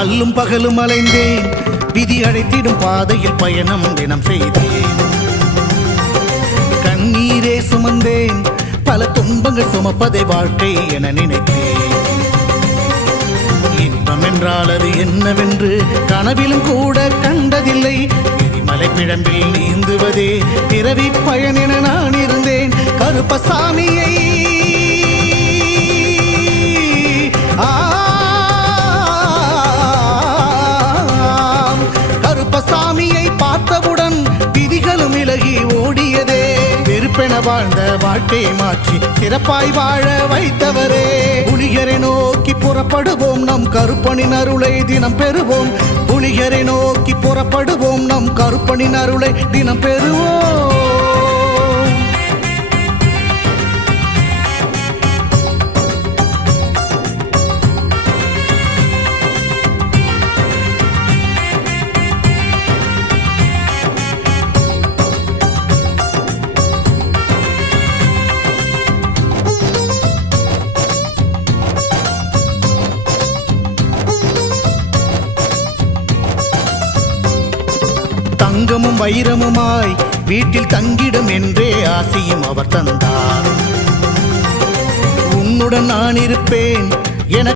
அல்லும் பகலும் அலைந்தேன், விதி அழைத்திடும் பாதையில் பயணம் தினம் செய்தேன். கண்ணீரே சுமந்தேன், பல துன்பங்கள் சுமப்பதை வாழ்க்கை என நினைத்தேன். இன்பம் என்றால் அது என்னவென்று கனவிலும் கூட கண்டதில்லை. எரிமலை பிழம்பில் நீந்துவதே பிறவி பயன் என நான் இருந்தேன். கருப்பசாமியை கருப்பசாமியை பார்த்தவுடன் விதிகளும் விலகி ஓடியதே. வெறுப்பென வாழ்ந்த வாழ்க்கையை மாற்றி சிறப்பாய் வாழ வைத்தவரே. புலிகரை நோக்கி புறப்படுவோம், நம் கருப்பனின் அருளை தினம் பெறுவோம். புலிகரை நோக்கி புறப்படுவோம், நம் கருப்பனின் அருளை தினம் பெறுவோம். தங்கமும் வைரமுமாய் வீட்டில் தங்கிடும் என்றே ஆசையும் அவர் தந்தார். உன்னுடன் நான் இருப்பேன் என